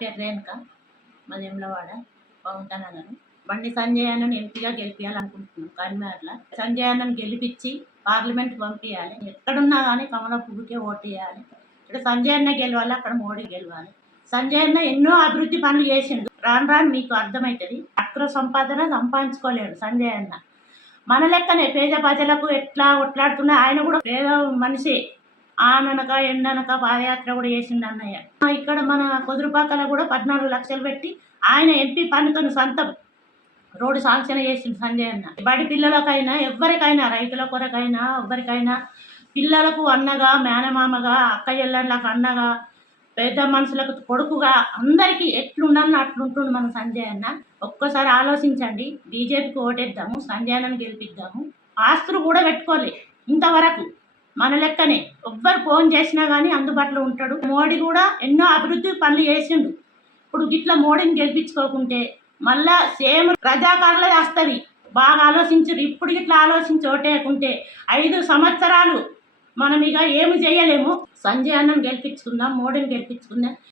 పేరు రేణుక, మాది వేములవాడ, పవన్ నగర్. బండి సంజయ్ అన్నను ఎంపీగా గెలిపించాలనుకుంటున్నాం కరీంనగర్లో. సంజయ్ అన్నను గెలిపించి పార్లమెంట్ పంపించాలి. ఎక్కడున్నా కానీ కమల పువ్వుకే ఓటేయాలి. ఇక్కడ సంజయ్ అన్న గెలవాలి, అక్కడ మోడీ గెలవాలి. సంజయ్ అన్న ఎన్నో అభివృద్ధి పనులు చేసిండు. రాను రాను మీకు అర్థమవుతుంది. అక్ర సంపాదన సంపాదించుకోలేడు సంజయ్ అన్న. మన లెక్కనే పేద ప్రజలకు ఎట్లా కొట్లాడుతున్నా ఆయన కూడా పేద మనిషి. ఆననక ఎండనక పాదయాత్ర కూడా చేసిండు అన్నయ్య. ఇక్కడ మన కుదురుపాకల కూడా 14 లక్షలు పెట్టి ఆయన ఎంపీ పనితో సొంతం రోడ్డు శాంక్షన్ చేసిండు సంజయ్ అన్న. బడి పిల్లలకైనా ఎవరికైనా, రైతుల కొరకైనా ఎవరికైనా, పిల్లలకు అన్నగా, మేనమామగా, అక్క చెల్లెళ్ళకు అన్నగా, పెద్ద మనుషులకు కొడుకుగా, అందరికీ ఎట్లుండన్న అట్లుంటుండు మన సంజయ్ అన్న. ఒక్కసారి ఆలోచించండి. బీజేపీకి ఓటేద్దాము, సంజయ్ అన్నను గెలిపిద్దాము. ఆస్తులు కూడా పెట్టుకోలే ఇంతవరకు. మన లెక్కనే ఎవ్వరు ఫోన్ చేసినా కానీ అందుబాటులో ఉంటాడు. మోడీ కూడా ఎన్నో అభివృద్ధి పనులు చేసిండు. ఇప్పుడు గిట్లా మోడీని గెలిపించుకోకుంటే మళ్ళా సేమ్ ప్రజాకారులే వస్తుంది. బాగా ఆలోచించరు. ఇప్పుడు ఇట్లా ఆలోచించి ఓటేయకుంటే 5 సంవత్సరాలు మనం ఇక ఏమి చేయలేము. సంజయ్ అన్నను గెలిపించుకుందాం, మోడీని గెలిపించుకుందాం.